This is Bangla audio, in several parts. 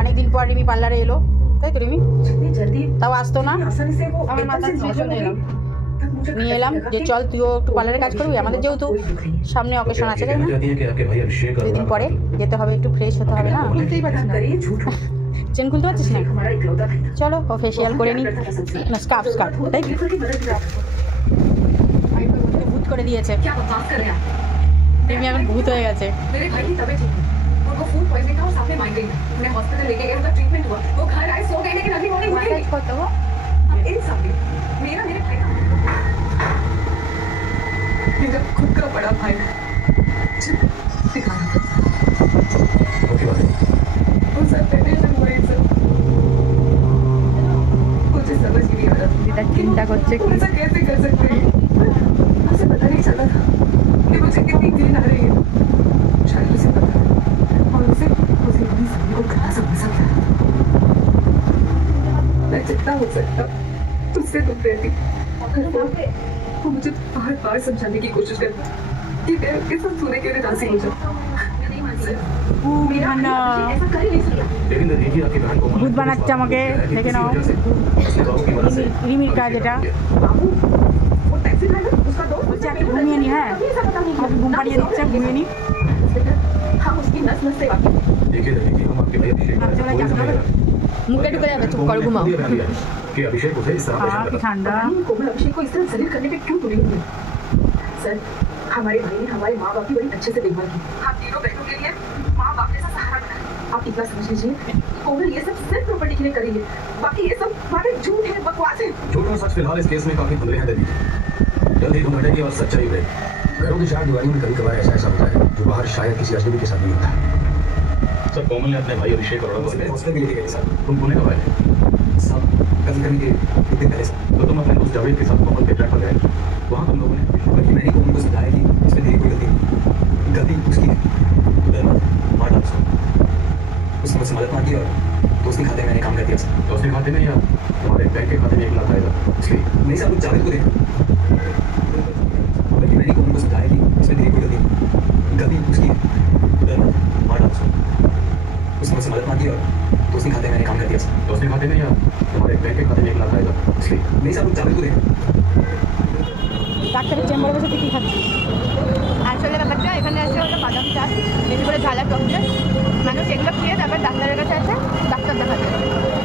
অনেকদিন পর রিমি পার্লারে এলো, তাই তো রিমি? তাও আসতো না, আমার মাথার পছন্দ এলাম নিয়ে এলাম যে চল তুইও একটু পার্লারে কাজ করবি, আমাদের যেহেতু সামনে অকেশন আছে, তাই না? 2 দিন পরে যেতে হবে, একটু ফ্রেশ হতে হবে না? চেন খুলতে পারছিস না? চলো ও ফেসিয়াল করে নি, না স্কার্ফ তাই ভূত করে দিয়েছে, রিমি এখন ভূত হয়ে গেছে। उनको फूड पॉइजनिंग था और साथ में माइग्रेन था। उन्हें हॉस्पिटल लेके गए, उनका ट्रीटमेंट हुआ, वो घर आए, सो गए, लेकिन अगली मॉर्निंग उठ गए। अब इन सब में मेरे भाई का, मेरा खुद का बड़ा भाई दिखाना था। वो सब टेंशन हो रही सब, मुझे समझ ही नहीं आ रहा এটা চিন্তা करছে कि ऐसा कैसे कर सकते हैं। मुझे पता नहीं चला था कि मुझे कितनी नींद आ रही है। शायद उसे पता है और उसे अपनी सभी को गला समझा गया। मैं जितना हो सकता तुझसे दूर रहती, वो मुझे बार समझाने की कोशिश करता कि मैं उसके साथ सोने के लिए राजी हो जाऊं। ভূত বানাচ্ছে আমাকে, দেখে নাও রিমির কাজ এটা। বলছে একটু ঘুমিয়ে নি, হ্যাঁ আমাকে ঘুম পাড়িয়ে দিচ্ছে, ঘুমিয়ে নি। মুখে ঢুকে যাবে, চুপ করো, ঘুমাও। ঠান্ডা अभिषेक को इस तरह जलील करने पे क्यों तुले हुए? सर, हमारे भाई ने हमारे माँ बाप की बड़ी अच्छे से देखभाल की। हम तीनों बहनों के लिए माँ बाप जैसा सहारा बना। आप इतना समझ लीजिए, कोमल ये सब सिर्फ प्रॉपर्टी के लिए करेंगे, बाकी ये सब बातें झूठ है, बकवास है। झूठ और सच फिलहाल इस केस में काफी खुले हैं दीदी। जल्द ही ढूंढ की और सच्चाई उभरेगी। घरों की चार दीवारी में कभी कभार ऐसा होता है जो बाहर शायद किसी अजनबी के साथ नहीं होता। सर, कोमल ने अपने भाई अभिषेक अरोड़ा को हॉस्टल भी लेके गए सर। तुम पुणे कब आए? सब कभी के एक दिन पहले सर। तो तुम अपने दोस्त जावेद के साथ कोमल के फ्लैट पर गए, वहाँ तुम लोगों ने बल्कि मैंने कोमल को समझाया कि इसमें तेरी कोई गलती उसकी है, मार डाल उसने मुझसे मदद मांगी और दोस्ती खाते मैंने काम कर दिया सर। दोस्ती खाते में या तुम्हारे बैंक के खाते में 1 लाख आएगा इसलिए? नहीं सर, कुछ जावेद को दे, बल्कि मैंने कोमल को समझाया कि इसमें तेरी कोई गलती उसकी है, मार डाल उसने मुझसे मदद मांगी और दोस्ती खाते मैंने काम कर दिया सर। दोस्ती खाते में या तुम्हारे बैंक के खाते में 1 लाख आएगा इसलिए? नहीं सर, कुछ जावेद को दे। ডাক্তারের চেম্বারে বসে তুই কী খাচ্ছিস? আসলে ব্যাপারটা এখানে আছে ওটা বাদাম চাষ, বেশি করে ঝালা চকলেট, মানুষ এগুলো খেয়ে তারপর ডাক্তারের কাছে আছে ডাক্তার দেখাতে।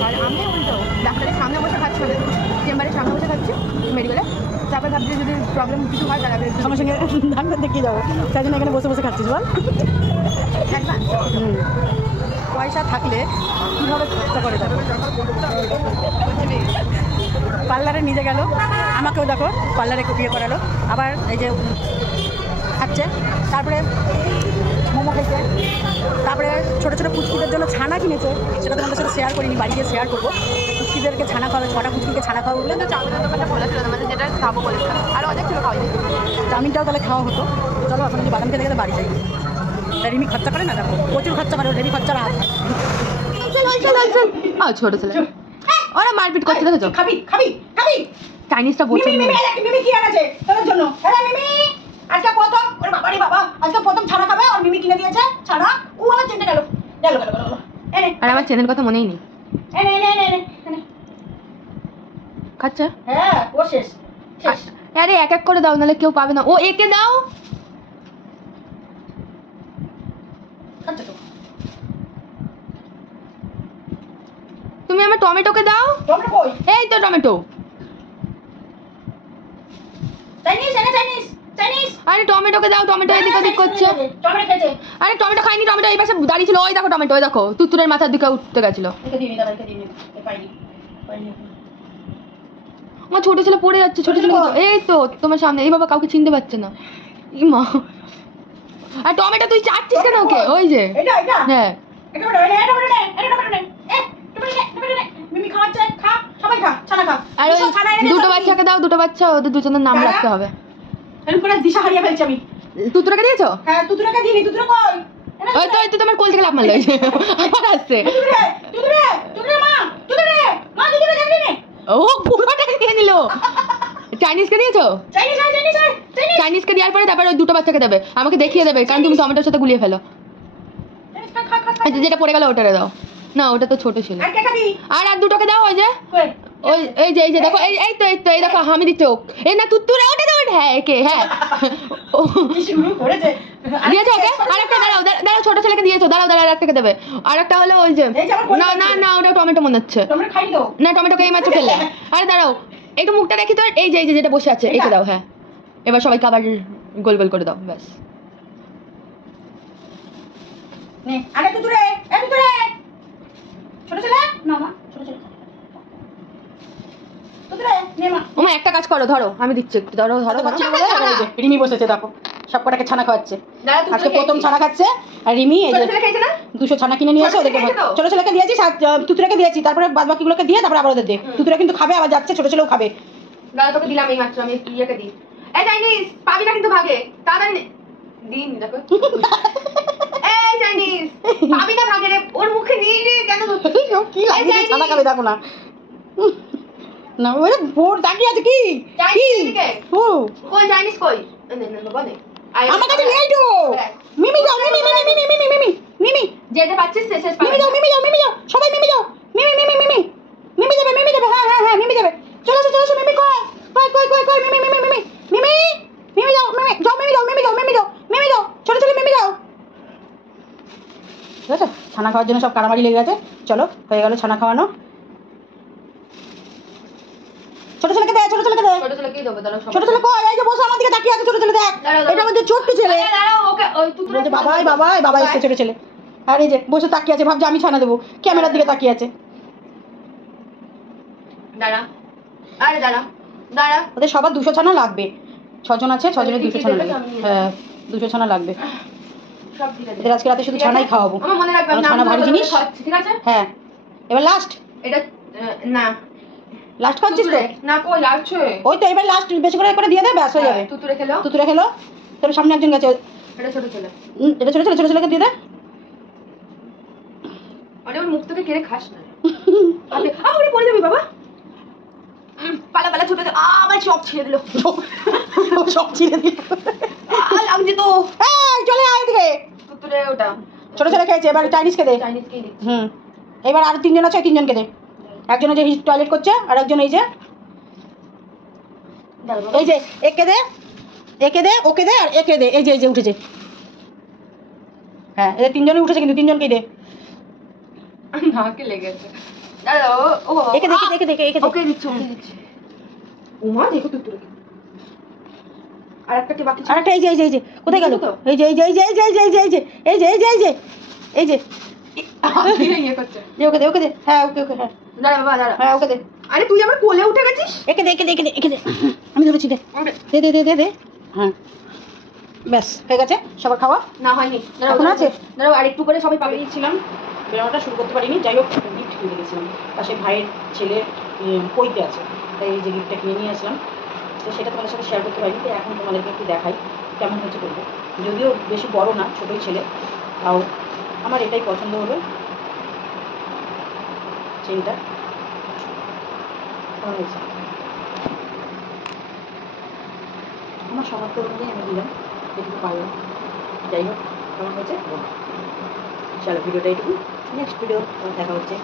আর আমি উল্টো ডাক্তারের সামনে বসে খাচ্ছি, চেম্বারের সামনে বসে খাচ্ছি মেডিকেলে, তারপর ভাবছি যদি প্রবলেম কিছু হয় তাহলে সঙ্গে সঙ্গে ডাক্তার দেখিয়ে যাবো, তাই জন্য এখানে বসে বসে খাচ্ছিস বল? পয়সা থাকলে কীভাবে খরচা করে যাবে। পার্লারে নিজে গেল, আমাকেও দেখো পার্লারে বিয়ে করালো, আবার এই যে খাচ্ছে, তারপরে মোমো খেয়েছে, তারপরে ছোটো ছোটো পুচকিদের জন্য ছানা কিনেছে, সেটা তোমাদের সাথে শেয়ার করিনি, বাড়ি গিয়ে শেয়ার করবো। পুচকিদেরকে ছানা খাওয়াবে, 6টা পুচকিকে ছানা খাওয়া বলে তো চাউমিনের দোকানটা খোলা ছিল, মানে যেটা খাবো বলেছিলাম, আর অনেক ছিল খাওয়া যায়, চাউমিনটাও তাহলে খাওয়া হতো। চলো এখন যদি বাদাম খেতে গেলে বাড়ি যাই। রিমি খরচা করে না, দেখো প্রচুর খরচা করে, রিমি খরচা রাখ। ছোট ছেলে ওরা মারপিট করতে দেখেছো? খাবি খাবি খাবি চাইনিজটা বলছে মিমি কি আনাছে তোর জন্য? আরে মিমি আজকে প্রথম, ওরে বাবারে বাবা, আজকে প্রথম ছানা খাবে আর মিমি কিনে দিয়েছে ছানা। ও আমার চিন্তা গেল গেল গেল গেল। এনে আর আমার চ্যানেল কথা মনেই নেই। এনে এনে এনে এনে খাচ্ছে? হ্যাঁ ও শেষ শেষ। আরে এক এক করে দাও, নাহলে কেউ পাবে না। ও একে দাও। খাচ্ছে তো। তুমি আমার টমেটোকে দাও। টমেটো কই? এই তো টমেটো। চাইনিজ এনে চাইনিজ চাইনিজ। আরে টমেটোকে দাও, টমেটো এদিক ওদিক করছে। টমেটো খেয়েছে। আরে টমেটো খাইনি, টমেটো এই পাশে দাঁড়িয়ে ছিল। ওই দেখো টমেটো, ওই দেখো তুতুরের মাথার দিকে উঠতে গেছিল। একে দিই দাদা, একে দিই পাইনি পাইনি। আমার ছোট ছেলে পড়ে যাচ্ছে, ছোট ছেলে এই তো তোমার সামনে। এই বাবা কাউকে চিনতে পারছে না। ই মা, আর টমেটো তুই চাটছিস কেন ওকে? ওই যে এটা এটা হ্যাঁ, এটা টমেটো নে, টমেটো নে, এটা টমেটো নে, টমেটো নে। মিমি খাওয়াচ্ছে, খা সবাই খা, ছানা খা। আর ওই দুটো বাচ্চাকে দাও, দুটো বাচ্চা, ওদের দুজনের নাম রাখতে হবে। এরকম করে দিশা হারিয়ে ফেলছি আমি। তুতুরাকে দিয়েছো? হ্যাঁ তুতুরাকে দিইনি, তুতুরা কই? ওই তো, ওই তো তোমার কোল থেকে লাফ মারলো। আবার আসছে। তুতুরে তুতুরে তুতুরে মা, তুতুরে মা, তুতুরে যাবি নে। ও পুরোটা নিয়ে নিল। চাইনিজকে দিয়েছো? Chinese Chinese Chinese. চাইনিজকে দেওয়ার পরে তারপর ওই দুটো বাচ্চাকে দেবে, আমাকে দেখিয়ে দেবে, কারণ তুমি টমেটোর সাথে গুলিয়ে ফেলো। খা খা খা। যেটা পড়ে গেল ওটারে দাও। না ওটা তো ছোট ছিল আর কে খাবি? আর দুটোকে দাও ওই যে কই? ওই এই যে দেখো এই তো এই দেখো হামি দিচ্ছে এই না তুত্তুরা ওটা তো হ্যাঁ একে হ্যাঁ কি শুরু করেছে? দিয়েছো ওকে আরেকটা দাঁড়াও ছোট ছেলেকে দিয়েছো দাঁড়াও আরেকটাকে দেবে আরেকটা হলো ওই যে এই যে আমার না না না ওটা টমেটো মনে হচ্ছে তোমরা খাই তো। না টমেটোকে এই মাত্র খেলে আরে দাঁড়াও একটু মুখটা দেখি তো এই যে যেটা বসে আছে এইটা দাও হ্যাঁ এবার সবাইকে আবার গোল গোল করে দাও ব্যাস নে আরে তুতুরে ছোট ছেলে না মা ছোট ছেলে তুতুরে নে মা। ওমা একটা কাজ করো ধরো আমি দিচ্ছি একটু ধরো রিমি বসেছে দেখো সব কটাকে ছানা খাওয়াচ্ছে আজকে প্রথম ছানা খাচ্ছে আর রিমি এই যে 200 ছানা কিনে নিয়ে এসে ওদেরকে ছোট ছেলেকে দিয়েছি তুতুরাকে দিয়েছি তারপরে বাদ বাকিগুলোকে দিয়ে তারপরে আবার ওদের দে তুতুরা কিন্তু খাবে আবার যাচ্ছে ছোট ছেলেও খাবে দাদা তোকে দিলাম এই মাত্র আমি ইয়েকে দিই এই চাইনিজ পাবি না কিন্তু ভাগে তাড়াতাড়ি দিন দেখো এই চাইনিজ পাবি না ভাগে রে ওর মুখে দিয়ে রে কেন কি লাগে ছানা খাবে দেখো না না ওরে বোর তাকিয়ে আছে কি ও কই চাইনিজ কই বাবা নে আমার কাছে নেই তো মিমি যাও মিমি যে পাচ্ছিস শেষ মিমি যাও সবাই মিমি যাও মিমি যাবে হ্যাঁ মিমি যাবে চলো মিমি কই মিমি যাও ছোট ছেলে মিমি যাও ঠিক আছে ছানা খাওয়ার জন্য সব কারামারি লেগে গেছে চলো হয়ে গেল ছানা খাওয়ানো ছোট ছেলেকে দে ছোট ছেলেকে কই এই যে বসে আমার দিকে তাকিয়ে আছে ছোট ছেলে দেখ এটা আমাদের ছোট্ট ছেলে ওকে ওই তুই বাবা এসে ছোট ছেলে আর এই যে বসে তাকিয়ে আছে ভাবছে আমি ছানা দেবো ক্যামেরার দিকে তাকিয়ে আছে দাঁড়া ওদের সবার 200 ছানা লাগবে 6 জন আছে 6 জনের 200 ছানা লাগবে হ্যাঁ 200 ছানা লাগবে সব ঠিক আছে এদের আজকে রাতে শুধু ছানাই খাওয়াবো আমার মনে রাখবে আমি ছানা ভারী জিনিস ঠিক আছে হ্যাঁ এবার লাস্ট এটা না লাস্ট খাচ্ছিস তো না কই লাগছে ওই তো এবার লাস্ট বেশি করে দিয়ে দে ব্যাস হয়ে যাবে তুতুরে খেলো তোর সামনে একজন গেছে এটা ছোট ছেলে এটা ছোট ছেলেকে দিয়ে দে আরে ওর মুখ থেকে কেড়ে খাস না আরে আরে পড়ে যাবি বাবা পালা ছোট আমার চপ ছিঁড়ে দিল সব ছিঁড়ে দিল লাগছে তো এই চলে আয় এদিকে তুতুরে ওটা ছোট ছেলে খেয়েছে এবার চাইনিজকে দে চাইনিজকে দিচ্ছি এবার আর 3 জন আছে 3 জনকে দে একজন যে টয়লেট করছে আর একজন এই যে একে দে ওকে দে আর একে দে এই যে উঠেছে হ্যাঁ এদের 3 জনই উঠেছে কিন্তু 3 জনকেই দে নাকে লেগেছে দাদা ও একে দে ওকে দিচ্ছি ওমা দেখো তুতুরে আর একটা কি বাকি আর একটা এই যে কোথায় গেল এই যে ইয়ে করছে ওকে দে হ্যাঁ ওকে হ্যাঁ দাঁড়া বাবা দাঁড়া হ্যাঁ ওকে দে আরে তুই আমার কোলে উঠে গেছিস একে দে আমি ধরেছি দে হ্যাঁ ব্যাস হয়ে গেছে সবার খাওয়া না হয়নি এখন আছে দাঁড়াও আর একটু করে সবাই পাবে ছিলাম বেরোনোটা শুরু করতে পারিনি যাই হোক গিফট কিনে গেছিলাম পাশে ভাইয়ের ছেলের পইতে আছে তাই এই যে গিফটটা কিনে নিয়ে আসলাম তো সেটা তোমাদের সাথে শেয়ার করতে পারিনি তো এখন তোমাদেরকে একটু দেখাই কেমন হচ্ছে করবো যদিও বেশি বড় না ছোটোই ছেলে তাও আমার এটাই পছন্দ হলো চেনটা কেমন হয়েছে আমার সামর্থ্য অনুযায়ী আমি দিলাম যেটুকু পারলাম যাই হোক কেমন হয়েছে চলো ভিডিওটা এইটুকু নেক্সট ভিডিও দেখা হচ্ছে